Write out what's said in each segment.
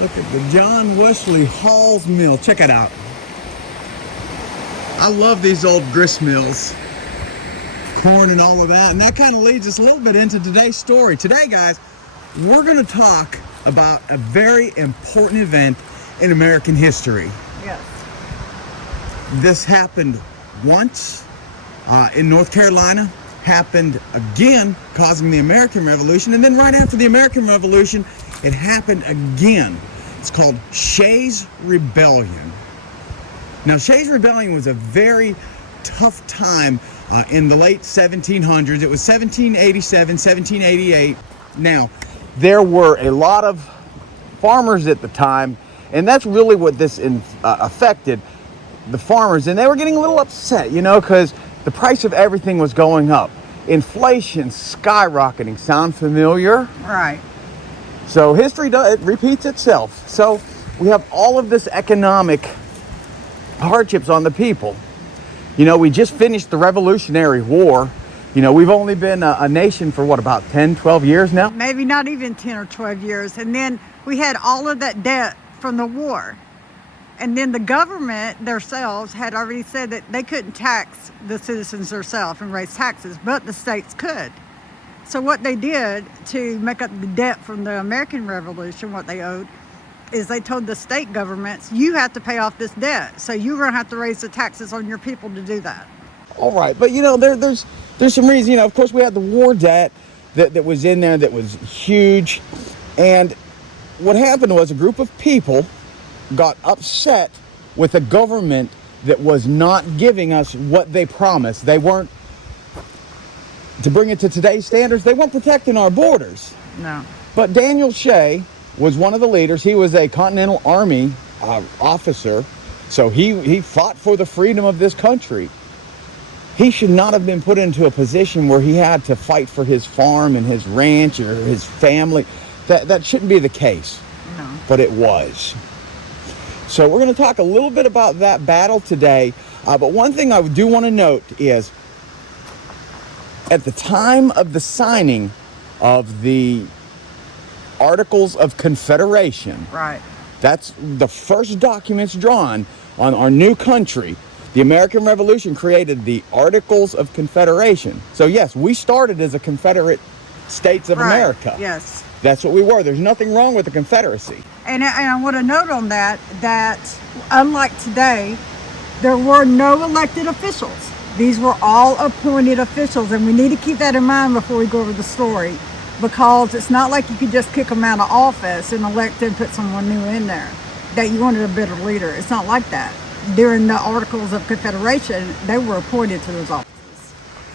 Look at the John Wesley Hall's Mill. Check it out. I love these old grist mills. Corn and all of that. And that kind of leads us a little bit into today's story. Today, guys, we're going to talk about a very important event in American history. Yes. This happened once in North Carolina, happened again, causing the American Revolution, and then right after the American Revolution, it happened again. It's called Shays' Rebellion. Now, Shays' Rebellion was a very tough time in the late 1700s. It was 1787, 1788. Now, there were a lot of farmers at the time, and that's really what this affected the farmers, and they were getting a little upset, you know, because the price of everything was going up. Inflation skyrocketing. Sound familiar? Right. So history it repeats itself. So we have all of this economic hardships on the people. You know, we just finished the Revolutionary War. You know, we've only been a nation for what, about 10, 12 years now? Maybe not even 10 or 12 years. And then we had all of that debt from the war. And then the government themselves had already said that they couldn't tax the citizens themselves and raise taxes, but the states could. So what they did to make up the debt from the American Revolution, what they owed, is they told the state governments, you have to pay off this debt. So you're going to have to raise the taxes on your people to do that. All right, but you know, there's some reason, you know, of course we had the war debt that was in there that was huge. And what happened was a group of people got upset with a government that was not giving us what they promised. They weren't, to bring it to today's standards, they weren't protecting our borders. No. But Daniel Shay was one of the leaders. He was a Continental Army officer, so he fought for the freedom of this country. He should not have been put into a position where he had to fight for his farm and his ranch or his family. That shouldn't be the case. No. But it was. So we're going to talk a little bit about that battle today. But one thing I do want to note is, at the time of the signing of the Articles of Confederation, Right. that's the first documents drawn on our new country. The American Revolution created the Articles of Confederation. So yes, we started as a Confederate States of America. Yes. That's what we were. There's nothing wrong with the Confederacy. And I want to note on that unlike today, there were no elected officials. These were all appointed officials, and we need to keep that in mind before we go over the story, because it's not like you could just kick them out of office and elect and put someone new in there, that you wanted a better leader. It's not like that. During the Articles of Confederation, they were appointed to those offices.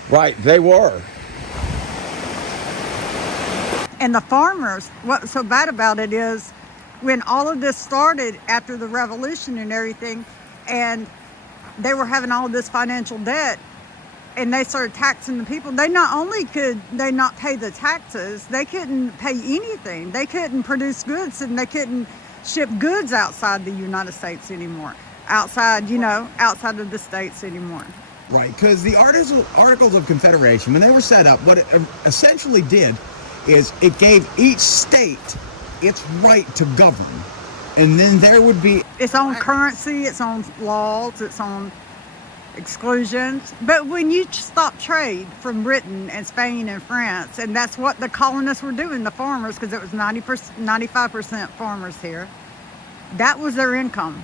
Right, they were. And the farmers, what's so bad about it is when all of this started after the revolution and everything, and they were having all of this financial debt, and they started taxing the people, they not only could they not pay the taxes, they couldn't pay anything. They couldn't produce goods, and they couldn't ship goods outside the United States anymore, outside of the states anymore. Right, because the Articles of Confederation, when they were set up, what it essentially did is it gave each state its right to govern. And then there would be its own currency, its own laws, its own exclusions. But when you stop trade from Britain and Spain and France, and that's what the colonists were doing, the farmers, because it was 95% farmers here, that was their income.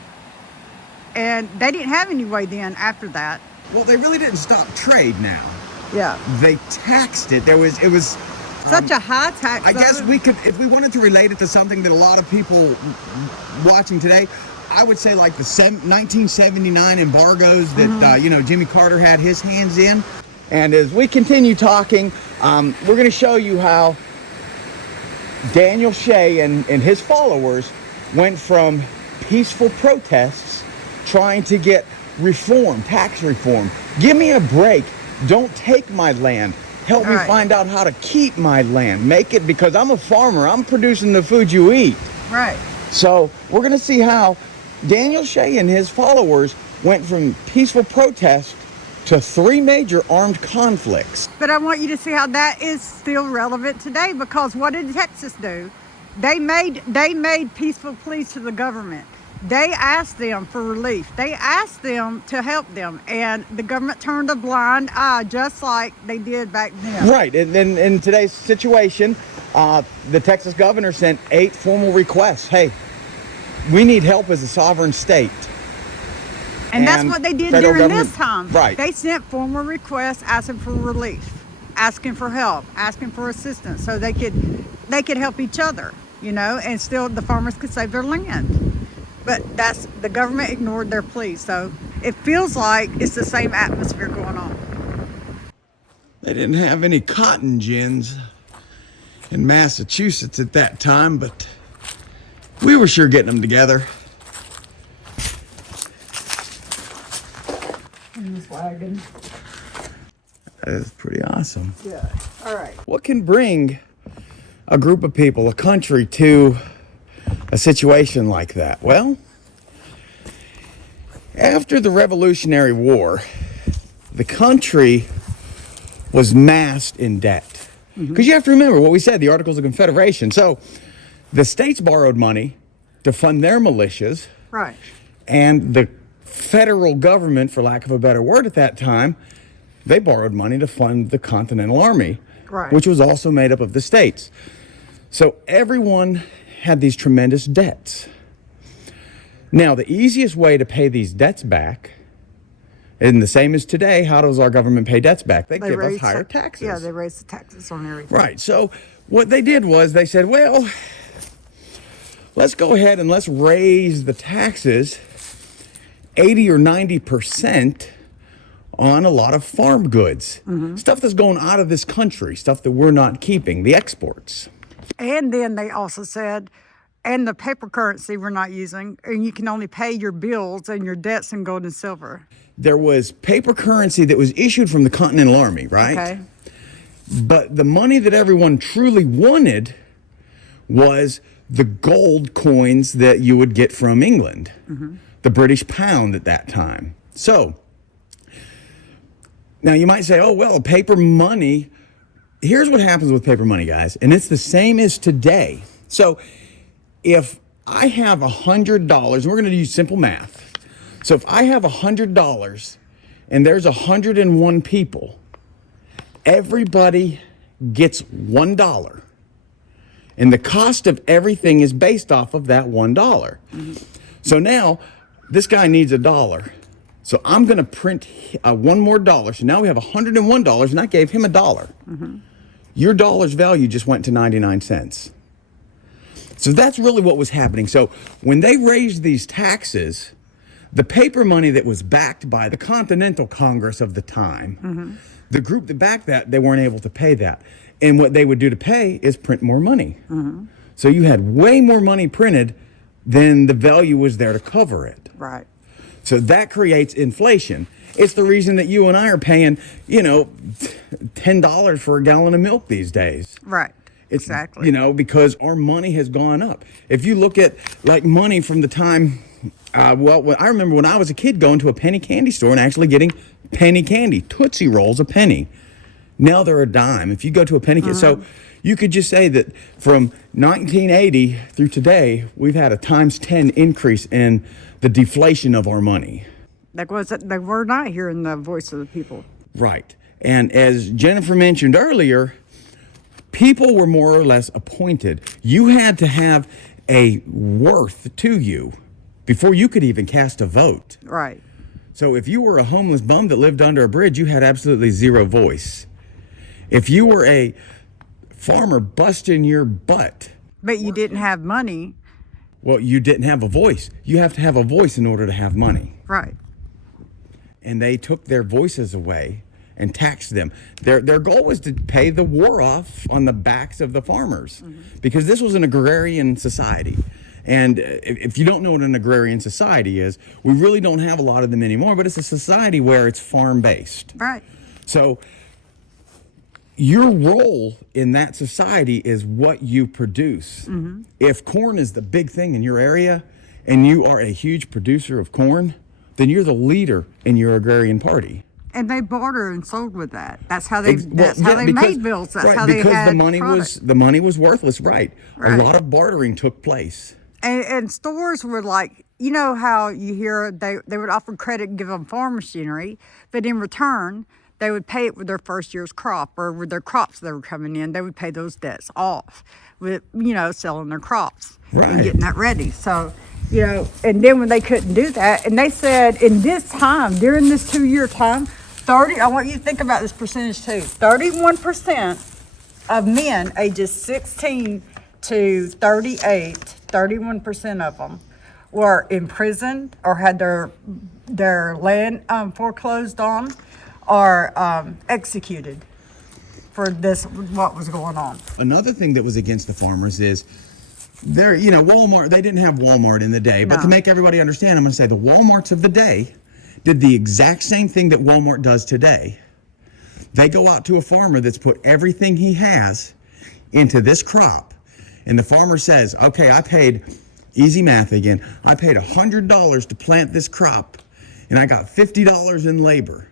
And they didn't have any way then after that. Well, they really didn't stop trade now. Yeah. They taxed it. It was such a high tax. I guess we could, if we wanted to relate it to something that a lot of people watching today, I would say like the 1979 embargoes that, Jimmy Carter had his hands in. And as we continue talking, we're going to show you how Daniel Shay and his followers went from peaceful protests trying to get reform, tax reform. Give me a break. Don't take my land. Help me find out how to keep my land. Make it, because I'm a farmer. I'm producing the food you eat. Right. So we're going to see how Daniel Shay and his followers went from peaceful protest to 3 major armed conflicts. But I want you to see how that is still relevant today, because what did Texas do? They made peaceful pleas to the government. They asked them for relief. They asked them to help them, and the government turned a blind eye, just like they did back then. Right, and in today's situation, the Texas governor sent 8 formal requests. Hey, we need help as a sovereign state. And that's what they did during this time. Right. They sent formal requests asking for relief, asking for help, asking for assistance, so they could help each other, you know, and still the farmers could save their land. But the government ignored their pleas, so it feels like it's the same atmosphere going on. They didn't have any cotton gins in Massachusetts at that time, but we were sure getting them together. In this wagon. That is pretty awesome. Yeah. All right. What can bring a group of people, a country, to a situation like that? Well, after the Revolutionary War, the country was massed in debt. Because you have to remember what we said, the Articles of Confederation. So the states borrowed money to fund their militias. Right. And the federal government, for lack of a better word at that time, they borrowed money to fund the Continental Army, Right. which was also made up of the states. So everyone had these tremendous debts. Now, the easiest way to pay these debts back, and the same as today, how does our government pay debts back? They give us higher taxes. Yeah, they raised the taxes on everything. Right. So what they did was they said, well, let's go ahead and let's raise the taxes 80 or 90% on a lot of farm goods. Stuff that's going out of this country, stuff that we're not keeping, the exports. And then they also said, and the paper currency we're not using, and you can only pay your bills and your debts in gold and silver. There was paper currency that was issued from the Continental Army, right? Okay. But the money that everyone truly wanted was the gold coins that you would get from England, the British pound at that time. So, now you might say, oh, well, paper money. Here's what happens with paper money, guys, and it's the same as today. So, if I have $100, we're going to use simple math. So if I have $100 and there's 101 people, everybody gets $1. And the cost of everything is based off of that $1. So now this guy needs $1. So I'm going to print one more dollar. So now we have $101 and I gave him $1. Your dollar's value just went to 99 cents. So that's really what was happening. So when they raised these taxes, the paper money that was backed by the Continental Congress of the time, the group that backed that, they weren't able to pay that. And what they would do to pay is print more money. So you had way more money printed than the value was there to cover it. Right. So that creates inflation. It's the reason that you and I are paying, you know, $10 for a gallon of milk these days. Right. It's, exactly. You know, because our money has gone up. If you look at like money from the time, well, I remember when I was a kid going to a penny candy store and actually getting penny candy, Tootsie Rolls a penny. Now they're a dime. If you go to a penny candy, so you could just say that from 1980 through today, we've had a times 10 increase in the deflation of our money. They were not hearing the voice of the people. Right. And as Jennifer mentioned earlier, people were more or less appointed. You had to have a worth to you before you could even cast a vote. Right. So if you were a homeless bum that lived under a bridge, you had absolutely zero voice. If you were a farmer busting your butt, but you didn't have money, well, you didn't have a voice. You have to have a voice in order to have money. right. And they took their voices away and taxed them. Their goal was to pay the war off on the backs of the farmers, because this was an agrarian society. And if you don't know what an agrarian society is, we really don't have a lot of them anymore, but it's a society where it's farm-based. Right. So your role in that society is what you produce. If corn is the big thing in your area and you are a huge producer of corn, then you're the leader in your agrarian party. And they bartered and sold with that. That's how they. Because, made bills. That's right, how they because had the money was worthless. Right. Right. A lot of bartering took place. And stores were like, you know how you hear they would offer credit and give them farm machinery, but in return they would pay it with their first year's crop or with their crops that were coming in. They would pay those debts off with selling their crops and getting that ready. So. And then when they couldn't do that, and they said in this time, during this 2-year time, I want you to think about this percentage too, 31% of men ages 16 to 38, 31% of them were imprisoned or had their land foreclosed on or executed for what was going on. Another thing that was against the farmers is Walmart, they didn't have Walmart in the day, but to make everybody understand, I'm going to say the Walmarts of the day did the exact same thing that Walmart does today. They go out to a farmer that's put everything he has into this crop, and the farmer says, okay, I paid, easy math again, I paid $100 to plant this crop, and I got $50 in labor.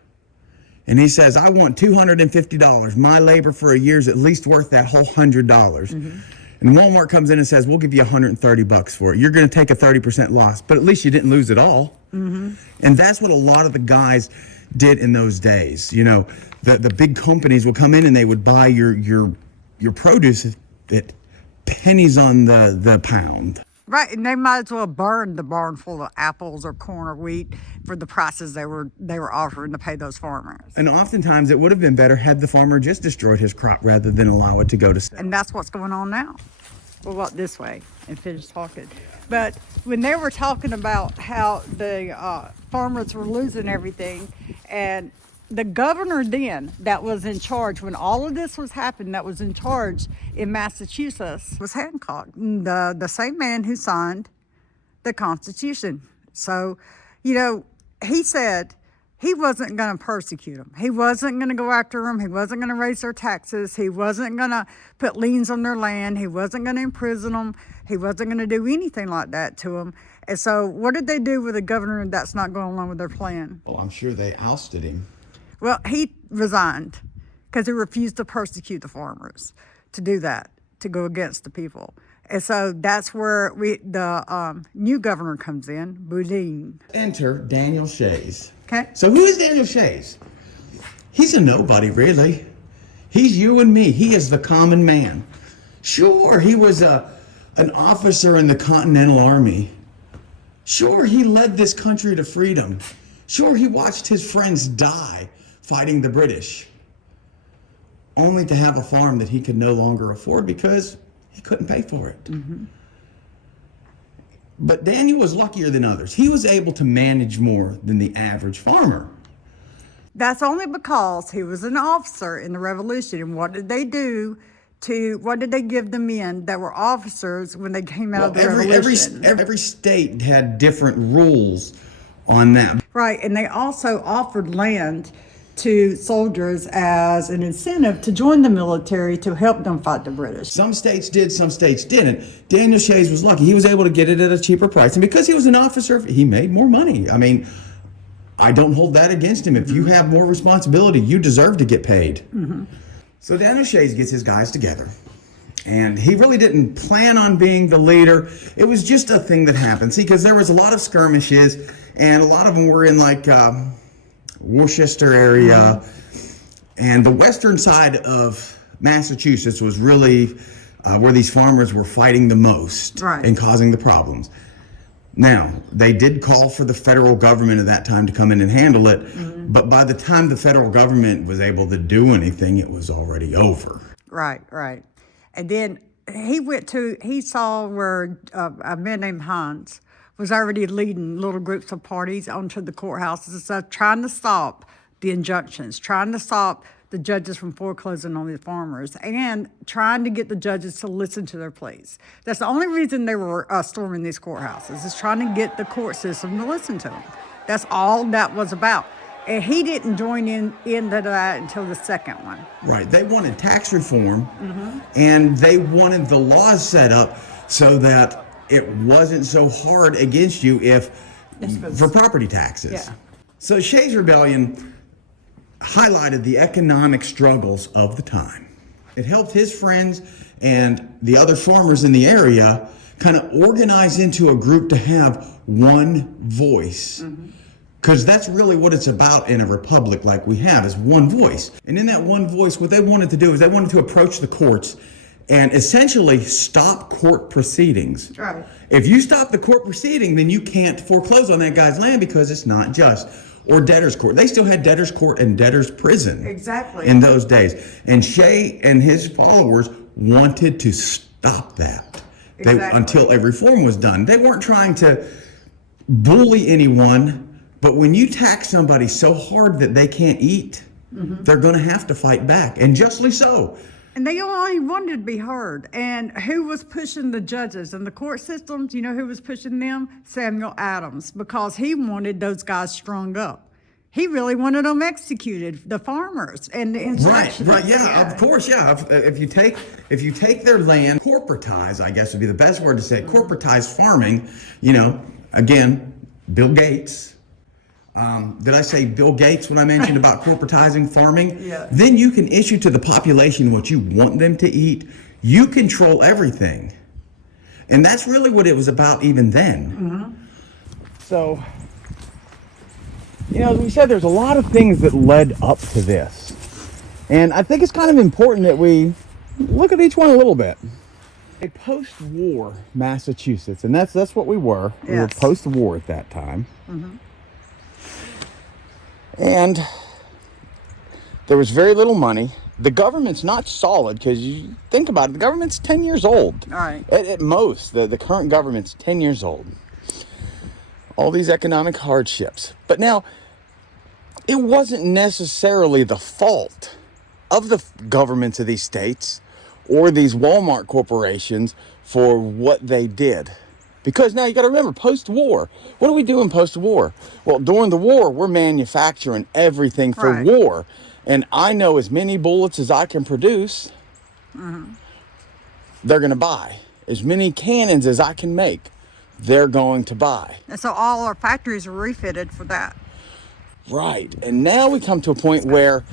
And he says, I want $250. My labor for a year is at least worth that whole $100. Mm-hmm. And Walmart comes in and says, we'll give you $130 for it. You're going to take a 30% loss, but at least you didn't lose it all. Mm-hmm. And that's what a lot of the guys did in those days. The big companies would come in and they would buy your produce at pennies on the pound. Right, and they might as well burn the barn full of apples or corn or wheat for the prices they were offering to pay those farmers. And oftentimes it would have been better had the farmer just destroyed his crop rather than allow it to go to sale. And that's what's going on now. We'll walk this way and finish talking. But when they were talking about how the farmers were losing everything, and the governor then that was in charge when all of this was happening, that was in charge in Massachusetts, was Hancock, the same man who signed the Constitution. So, he said he wasn't going to persecute them. He wasn't going to go after them. He wasn't going to raise their taxes. He wasn't going to put liens on their land. He wasn't going to imprison them. He wasn't going to do anything like that to them. And so what did they do with a governor that's not going along with their plan? Well, I'm sure they ousted him. Well, he resigned because he refused to persecute the farmers, to do that, to go against the people. And so that's where the new governor comes in, Boudin. Enter Daniel Shays. Okay. So who is Daniel Shays? He's a nobody, really. He's you and me. He is the common man. Sure, he was an officer in the Continental Army. Sure, he led this country to freedom. Sure, he watched his friends die fighting the British, only to have a farm that he could no longer afford because he couldn't pay for it. Mm-hmm. But Daniel was luckier than others. He was able to manage more than the average farmer. That's only because he was an officer in the Revolution. And what did they give the men that were officers when they came out of the Revolution? Every state had different rules on that. Right, and they also offered land to soldiers as an incentive to join the military to help them fight the British. Some states did, some states didn't. Daniel Shays was lucky. He was able to get it at a cheaper price. And because he was an officer, he made more money. I mean, I don't hold that against him. If you have more responsibility, you deserve to get paid. Mm-hmm. So Daniel Shays gets his guys together. And he really didn't plan on being the leader. It was just a thing that happened. See, because there was a lot of skirmishes, and a lot of them were in like Worcester area. And the western side of Massachusetts was really where these farmers were fighting the most and causing the problems. Now, they did call for the federal government at that time to come in and handle it, but by the time the federal government was able to do anything, it was already over. Right. And then he saw where a man named Hans was already leading little groups of parties onto the courthouses and stuff, trying to stop the injunctions, trying to stop the judges from foreclosing on the farmers, and trying to get the judges to listen to their pleas. That's the only reason they were storming these courthouses, is trying to get the court system to listen to them. That's all that was about. And he didn't join into that until the second one. Right. They wanted tax reform, and they wanted the laws set up so that it wasn't so hard against you for property taxes. Yeah. So Shays' Rebellion highlighted the economic struggles of the time. It helped his friends and the other farmers in the area kind of organize into a group to have one voice. Because that's really what it's about in a republic like we have, is one voice. And in that one voice, what they wanted to do is they wanted to approach the courts and essentially stop court proceedings. Right. If you stop the court proceeding, then you can't foreclose on that guy's land because it's not just. Or debtor's court. They still had debtor's court and debtor's prison. Exactly. In those days. And Shay and his followers wanted to stop that. Exactly. Until a reform was done. They weren't trying to bully anyone, but when you tax somebody so hard that they can't eat, they're going to have to fight back, and justly so. And they only wanted to be heard. And who was pushing the judges and the court systems? You know who was pushing them? Samuel Adams, because he wanted those guys strung up. He really wanted them executed, the farmers and the insurrectionists. Right, yeah, of course, yeah. If you take their land, corporatize, I guess would be the best word to say, corporatize farming, you know, again, Bill Gates. Did I say Bill Gates when I mentioned about corporatizing farming? Yeah. Then you can issue to the population what you want them to eat. You control everything. And that's really what it was about even then. So, you know, as we said, there's a lot of things that led up to this. And I think it's kind of important that we look at each one a little bit. A post-war Massachusetts, and that's what we were. Yes. We were post-war at that time. And there was very little money. The government's not solid, because you think about it, the government's 10 years old. All right. At most, the current government's 10 years old. All these economic hardships. But now, it wasn't necessarily the fault of the governments of these states or these Walmart corporations for what they did. Because now you got to remember, post-war, what are we doing post-war? Well, during the war, we're manufacturing everything for Right. war. And I know as many bullets as I can produce, they're going to buy. As many cannons as I can make, they're going to buy. And so all our factories are refitted for that. Right. And now we come to a point where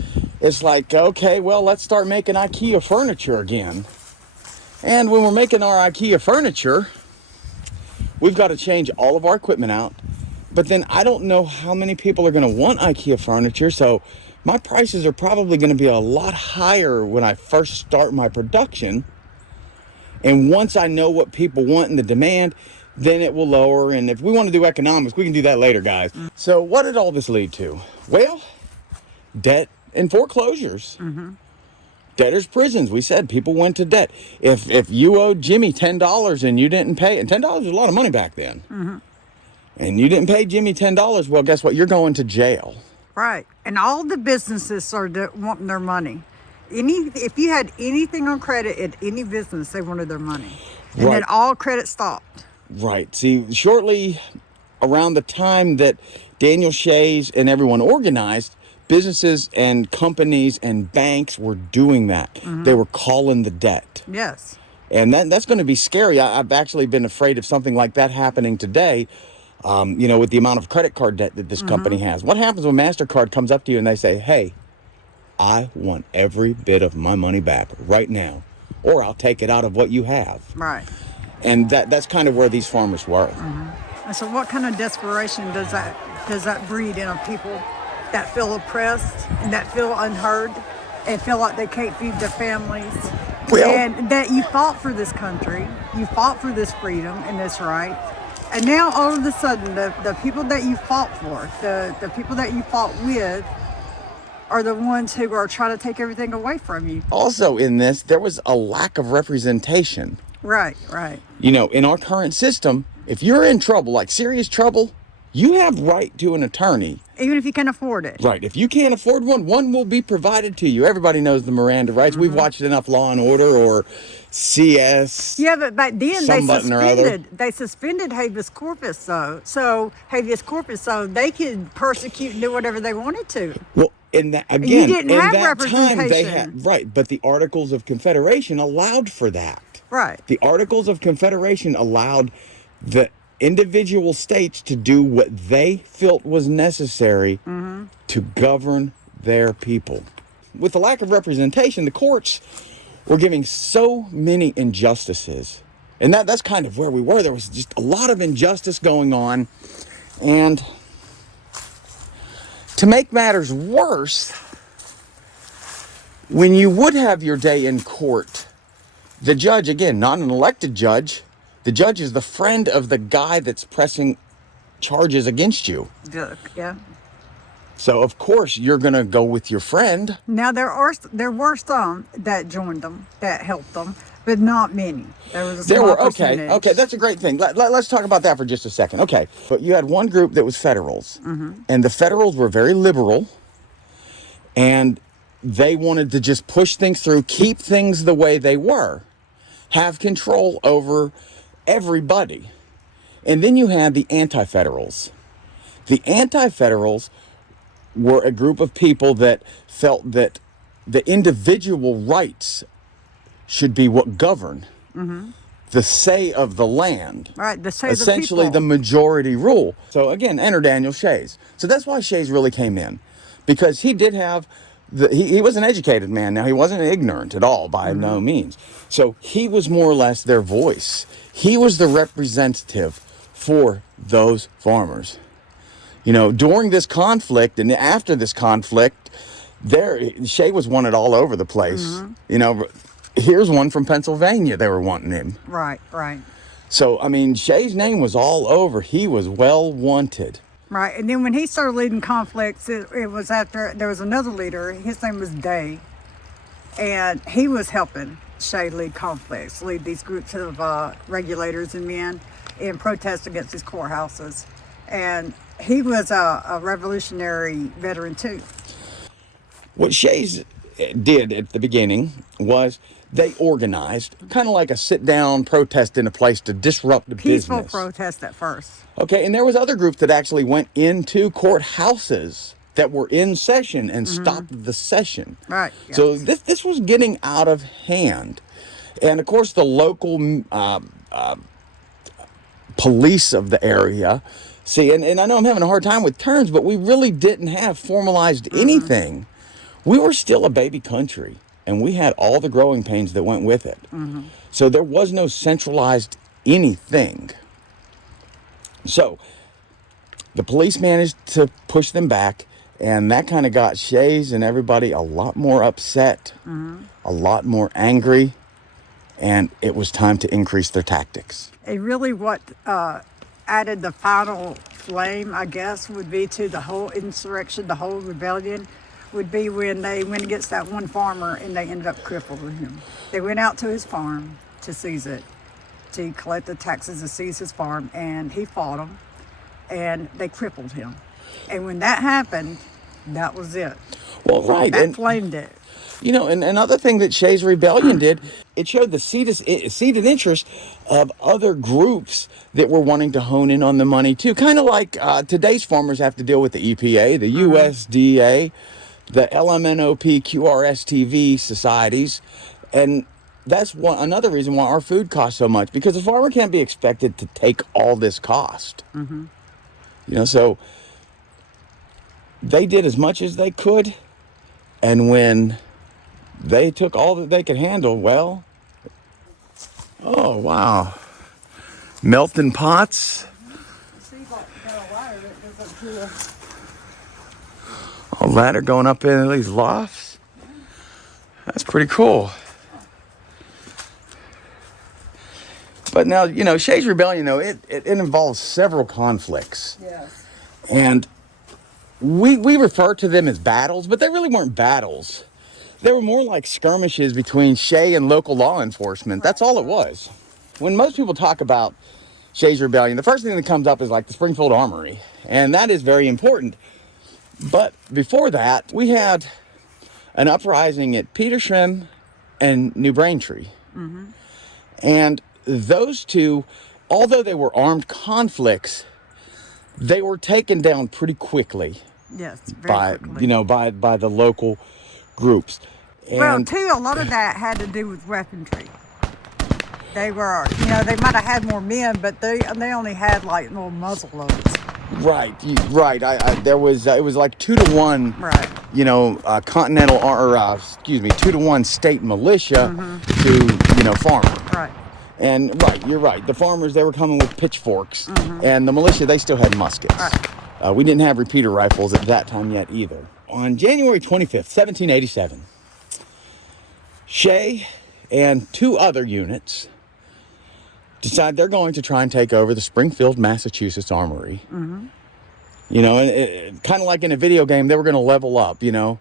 it's like, okay, well, let's start making IKEA furniture again. And when we're making our IKEA furniture, we've got to change all of our equipment out. But then I don't know how many people are going to want IKEA furniture, so my prices are probably going to be a lot higher when I first start my production. And once I know what people want and the demand, then it will lower. And if we want to do economics, we can do that later, guys. So what did all this lead to? Well, debt and foreclosures. Debtors' prisons. We said people went to debt. If you owed Jimmy $10 and you didn't pay, and $10 was a lot of money back then, and you didn't pay Jimmy $10, well, guess what? You're going to jail. Right. And all the businesses are wanting their money. If you had anything on credit at any business, they wanted their money. And Right. then all credit stopped. Right. See, shortly around the time that Daniel Shays and everyone organized, businesses and companies and banks were doing that. They were calling the debt. Yes. And that's going to be scary. I've actually been afraid of something like that happening today, you know, with the amount of credit card debt that this company has. What happens when MasterCard comes up to you and they say, hey, I want every bit of my money back right now, or I'll take it out of what you have. Right. And that's kind of where these farmers were. And so what kind of desperation does that breed in people that feel oppressed and that feel unheard and feel like they can't feed their families? Well, and that you fought for this country, you fought for this freedom and this right. And now all of a sudden, the people that you fought for, the people that you fought with, are the ones who are trying to take everything away from you. also in this, there was a lack of representation. Right, right. You know, in our current system, if you're in trouble, like serious trouble, you have right to an attorney. Even if you can afford it. Right. If you can't afford one will be provided to you. Everybody knows the Miranda rights. We've watched enough Law and Order or CS. Yeah, but back then Some they suspended habeas corpus though. So habeas corpus, so they could persecute and do whatever they wanted to. Well, in that again, You didn't in have that time they representation. had right, but the Articles of Confederation allowed for that. Right. The Articles of Confederation allowed the individual states to do what they felt was necessary to govern their people. With the lack of representation, the courts were giving so many injustices. And that's kind of where we were. There was just a lot of injustice going on. And to make matters worse, when you would have your day in court, the judge, again, not an elected judge, the judge is the friend of the guy that's pressing charges against you. Yeah. So, of course, you're going to go with your friend. Now, there were some that joined them, that helped them, but not many. There was a small percentage. Okay, that's a great thing. Let's talk about that for just a second. Okay, but you had one group that was federals, and the federals were very liberal, and they wanted to just push things through, keep things the way they were, have control over everybody. And then you had the anti-federals. The anti-federals were a group of people that felt that the individual rights should be what govern the say of the land. Right, the say essentially of the people. the majority rule. So again, enter Daniel Shays. So that's why Shays really came in, because he did have he was an educated man. Now, he wasn't ignorant at all, by no means. So he was more or less their voice. He was the representative for those farmers. You know, during this conflict and after this conflict, Shay was wanted all over the place. You know, here's one from Pennsylvania. They were wanting him. Right. So, I mean, Shay's name was all over. He was well wanted. Right. And then when he started leading conflicts, it was after there was another leader. His name was Day. And he was helping Shay lead conflicts, lead these groups of regulators and men in protest against these courthouses. And he was a revolutionary veteran too. What Shays did at the beginning was they organized, kind of like a sit-down protest in a place to disrupt the Peaceful business. protest at first. Okay, and there was other groups that actually went into courthouses that were in session and stopped the session. Right. So this was getting out of hand. And of course the local police of the area, see, and I know I'm having a hard time with terms, but we really didn't have formalized anything. We were still a baby country, and we had all the growing pains that went with it. So there was no centralized anything. So the police managed to push them back, and that kind of got Shays and everybody a lot more upset, a lot more angry, and it was time to increase their tactics. And really what added the final flame, I guess, would be to the whole insurrection, the whole rebellion, would be when they went against that one farmer and they ended up crippling him. They went out to his farm to seize it, to collect the taxes to seize his farm, and he fought them, and they crippled him. And when that happened, that was it. Well, right. That flamed it. You know, and another thing that Shays Rebellion did, it showed the seated interest of other groups that were wanting to hone in on the money too. Kind of like today's farmers have to deal with the EPA, the USDA, the LMNOP, QRSTV societies, and that's another reason why our food costs so much, because the farmer can't be expected to take all this cost. You know, so they did as much as they could, and when they took all that they could handle, well, oh wow, melting pots. A ladder going up into these lofts. That's pretty cool. But now, you know, Shays Rebellion, though, it involves several conflicts. Yes. And we refer to them as battles, but they really weren't battles. They were more like skirmishes between Shay and local law enforcement. That's all it was. When most people talk about Shays Rebellion, the first thing that comes up is like the Springfield Armory. And that is very important. But before that, we had an uprising at Petersham and New Braintree. And those two, although they were armed conflicts, they were taken down pretty quickly. Yes, by quickly. you know by the local groups. And well, too, a lot of that had to do with weaponry. They were, you know, they might have had more men, but they only had like little muzzle loads. Right, right. There was it was like 2-to-1. Right. You know, continental or excuse me, 2-to-1 state militia to farmers. Right. And right, you're right. The farmers, they were coming with pitchforks, and the militia, they still had muskets. Right. We didn't have repeater rifles at that time yet either. On January 25th, 1787, Shay and 2 other units decide they're going to try and take over the Springfield, Massachusetts Armory. You know, and kind of like in a video game, they were going to level up, you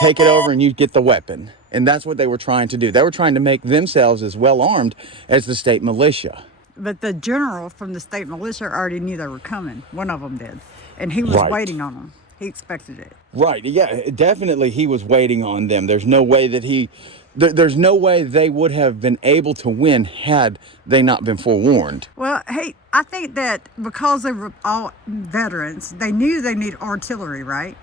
take it over and you get the weapon. And that's what they were trying to do. They were trying to make themselves as well armed as the state militia. But the general from the state militia already knew they were coming. One of them did. And he was waiting on them. He expected it. Right. Yeah, definitely he was waiting on them. There's no way that there's no way they would have been able to win had they not been forewarned. Well, hey, I think that because they were all veterans, they knew they need artillery, right?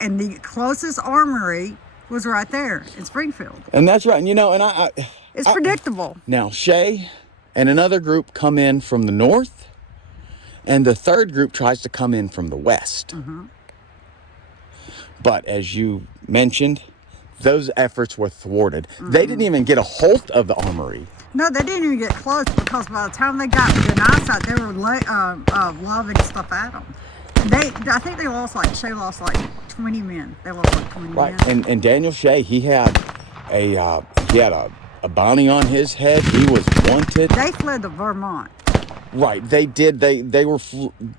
And the closest armory was right there in Springfield. And that's right. And it's predictable. Now, Shay and another group come in from the north, and the third group tries to come in from the west. But as you mentioned, those efforts were thwarted. They didn't even get a hold of the armory. No, they didn't even get close, because by the time they got within eyesight, they were lobbing stuff at them. I think Shay lost like 20 men. They lost like 20 men. And Daniel Shay, he had a bounty on his head. He was wanted. They fled to Vermont. Right, they did. They were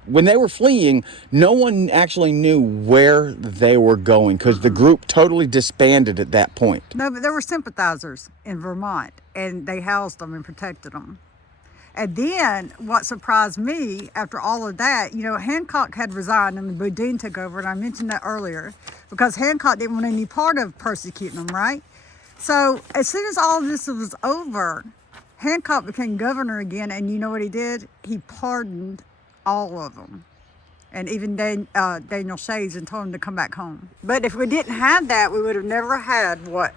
when they were fleeing, no one actually knew where they were going, because the group totally disbanded at that point. No, but there were sympathizers in Vermont, and they housed them and protected them. And then what surprised me after all of that, Hancock had resigned and Boudin took over, and I mentioned that earlier, because Hancock didn't want any part of persecuting them, right? So as soon as all of this was over, Hancock became governor again, and you know what he did? He pardoned all of them, and even Daniel Shays, and told him to come back home. But if we didn't have that, we would have never had what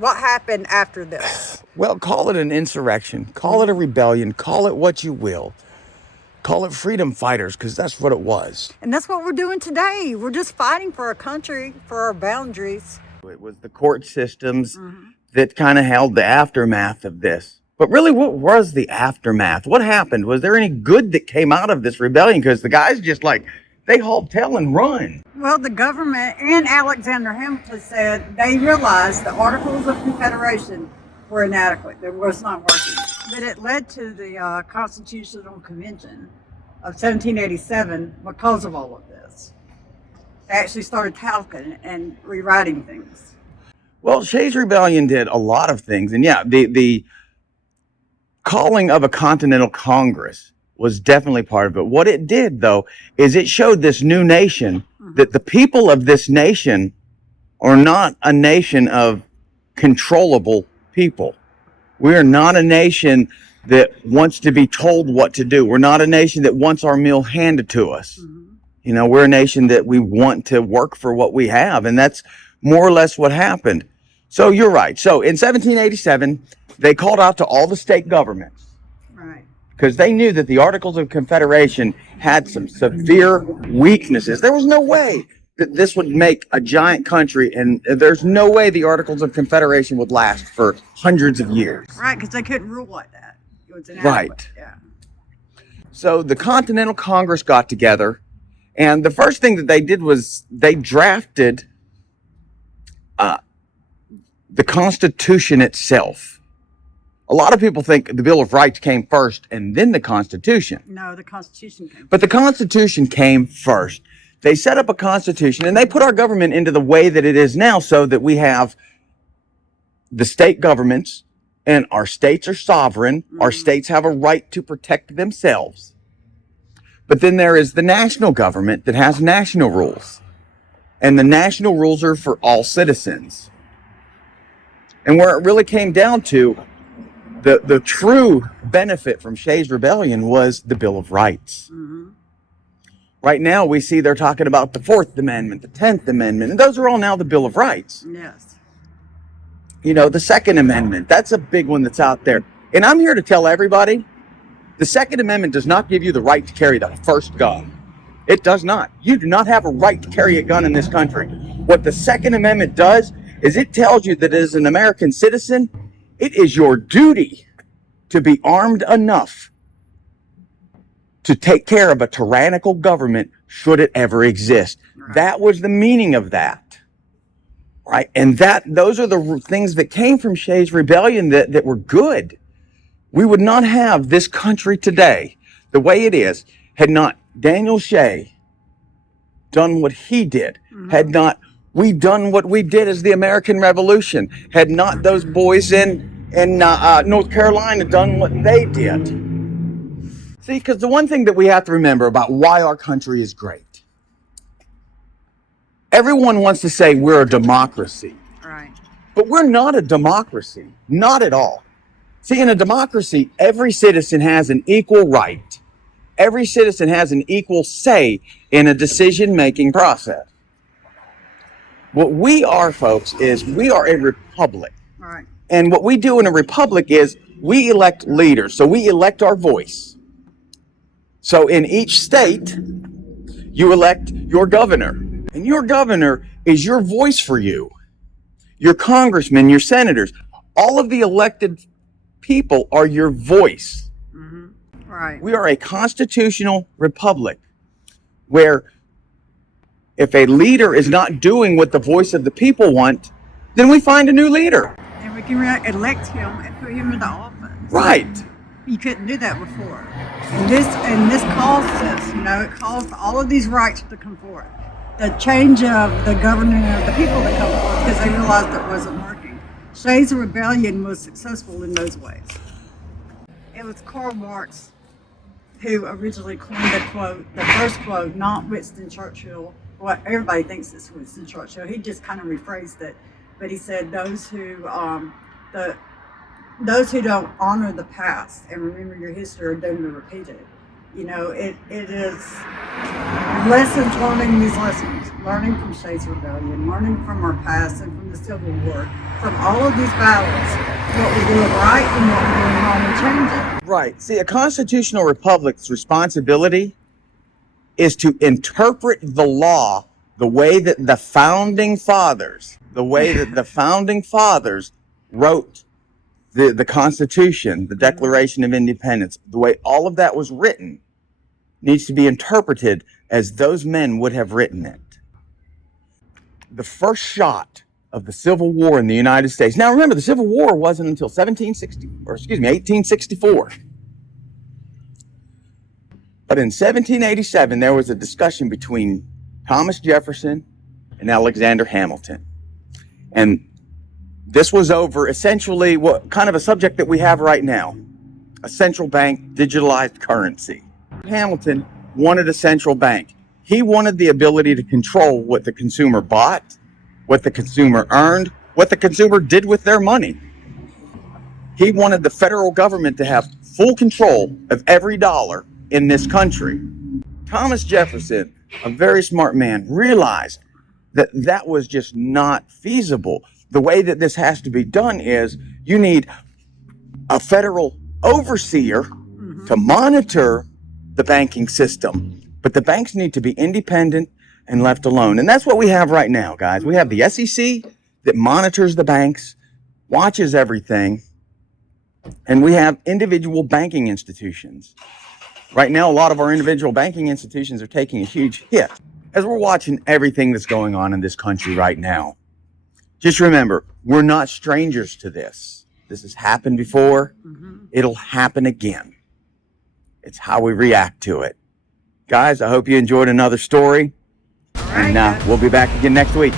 happened after this. Well, call it an insurrection, call it a rebellion, call it what you will. Call it freedom fighters, because that's what it was. And that's what we're doing today. We're just fighting for our country, for our boundaries. It was the court systems that kind of held the aftermath of this. But really, what was the aftermath? What happened? Was there any good that came out of this rebellion? Because the guys just they hauled tail and run. Well, the government and Alexander Hamilton said they realized the Articles of Confederation were inadequate. It was not working. But it led to the Constitutional Convention of 1787 because of all of this. They actually started talking and rewriting things. Well, Shays' Rebellion did a lot of things. And yeah, the calling of a Continental Congress was definitely part of it. What it did, though, is it showed this new nation that the people of this nation are not a nation of controllable people. We are not a nation that wants to be told what to do. We're not a nation that wants our meal handed to us. We're a nation that we want to work for what we have, and that's more or less what happened. So you're right. So in 1787, they called out to all the state governments. Right. Because they knew that the Articles of Confederation had some severe weaknesses. There was no way that this would make a giant country, and there's no way the Articles of Confederation would last for hundreds of years. Right, because they couldn't rule like that. It was inadequate. Right. Yeah. So the Continental Congress got together, and the first thing that they did was they drafted the Constitution itself. A lot of people think the Bill of Rights came first and then the Constitution. No, the Constitution came first. But the Constitution came first. They set up a Constitution, and they put our government into the way that it is now, so that we have the state governments, and our states are sovereign. Our states have a right to protect themselves. But then there is the national government that has national rules. And the national rules are for all citizens. And where it really came down to, the true benefit from Shays' Rebellion was the Bill of Rights. Right now, we see they're talking about the 4th Amendment, the 10th Amendment, and those are all now the Bill of Rights. Yes. The 2nd Amendment, that's a big one that's out there. And I'm here to tell everybody, The Second Amendment does not give you the right to carry the first gun. It does not. You do not have a right to carry a gun in this country. What the Second Amendment does is it tells you that as an American citizen, it is your duty to be armed enough to take care of a tyrannical government should it ever exist. That was the meaning of that. Right? And those are the things that came from Shays' rebellion that were good. We would not have this country today the way it is had not Daniel Shay done what he did, had not we done what we did as the American Revolution, had not those boys in North Carolina done what they did. See, because the one thing that we have to remember about why our country is great, everyone wants to say we're a democracy. Right. But we're not a democracy, not at all. See, in a democracy, every citizen has an equal right. Every citizen has an equal say in a decision-making process. What we are, folks, is we are a republic. Right. And what we do in a republic is we elect leaders. So we elect our voice. So in each state, you elect your governor. And your governor is your voice for you. Your congressmen, your senators, all of the elected people are your voice. Right. We are a constitutional republic where if a leader is not doing what the voice of the people want, then we find a new leader. And we can elect him and put him into office. Right. You couldn't do that before. And this caused this, it caused all of these rights to come forth. The change of the governing of the people to come forth because they realized it wasn't working. Shays' rebellion was successful in those ways. It was Karl Marx who originally coined the quote, the first quote, not Winston Churchill. Well, everybody thinks it's Winston Churchill. He just kind of rephrased it, but he said those who don't honor the past and remember your history are doomed to repeat it. It is lessons, learning these lessons, learning from Shays' rebellion, learning from our past and from the Civil War, from all of these battles, what we're doing right and what we're doing wrong and change it. Right. See, a constitutional republic's responsibility is to interpret the law the way that the founding fathers wrote the Constitution, the Declaration of Independence, the way all of that was written needs to be interpreted as those men would have written it. The first shot of the Civil War in the United States. Now remember, the Civil War wasn't until 1864. But in 1787, there was a discussion between Thomas Jefferson and Alexander Hamilton. And this was over essentially what kind of a subject that we have right now, a central bank digitalized currency. Hamilton wanted a central bank. He wanted the ability to control what the consumer bought, what the consumer earned, what the consumer did with their money. He wanted the federal government to have full control of every dollar in this country. Thomas Jefferson, a very smart man, realized that that was just not feasible. The way that this has to be done is you need a federal overseer to monitor the banking system. But the banks need to be independent and left alone. And that's what we have right now, guys. We have the SEC that monitors the banks, watches everything, and we have individual banking institutions. Right now, a lot of our individual banking institutions are taking a huge hit. As we're watching everything that's going on in this country right now, just remember, we're not strangers to this. This has happened before. It'll happen again. It's how we react to it. Guys, I hope you enjoyed another story. And we'll be back again next week.